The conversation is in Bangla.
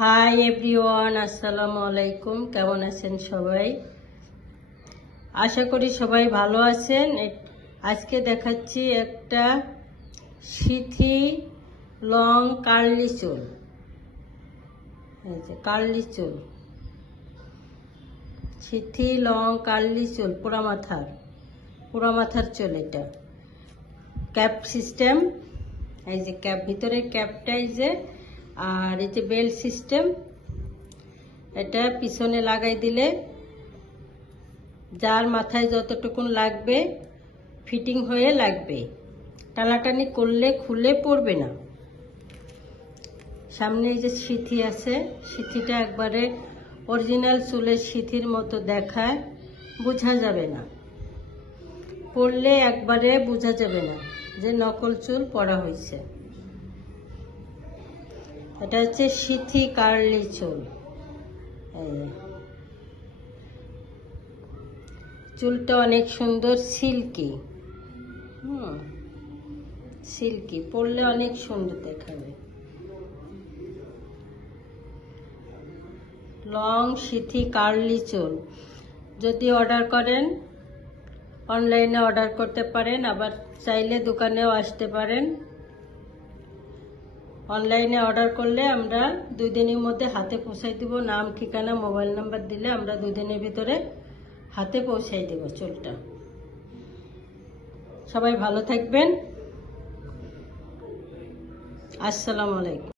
হাই এভরিওয়ান, আসসালামু আলাইকুম। কেমন আছেন সবাই? আশা করি সবাই ভালো আছেন। আজকে দেখাচ্ছি একটা সিথি লং কার্লি চুল। এই যে কার্লি চুল, সিথি লং কার্লি চুল, পুরা মাথার চুল। এটা ক্যাপ সিস্টেম। এই যে ক্যাপ, ভিতরে ক্যাপটা এই যে, আর এই যে বেল্ট সিস্টেম। এটা পিছনে লাগাই দিলে যার মাথায় যতটুকুন লাগবে ফিটিং হয়ে লাগবে, টানাটানি করলে খুলে পড়বে না। সামনে এই যে সিথি আছে, সিথিটা একবারে অরিজিনাল চুলের সিথির মতো দেখায়, বোঝা যাবে না, পরলে একবারে বোঝা যাবে না যে নকল চুল পরা হয়েছে। এটা হচ্ছে সিথি কার্লি চুল। চুলটা অনেক সুন্দর, সিল্কি। সিল্কি, পরলে অনেক সুন্দর দেখাবে। লং সিথি কার্লি চুল যদি অর্ডার করেন, অনলাইনে অর্ডার করতে পারেন, আবার চাইলে দোকানেও আসতে পারেন। অনলাইনে অর্ডার করলে আমরা 2 দিনের মধ্যে হাতে পৌঁছাই দিব। নাম, ঠিকানা, মোবাইল নাম্বার দিলে আমরা 2 দিনের ভিতরে হাতে পৌঁছাই দেব চুলটা। সবাই ভালো থাকবেন। আসসালামু আলাইকুম।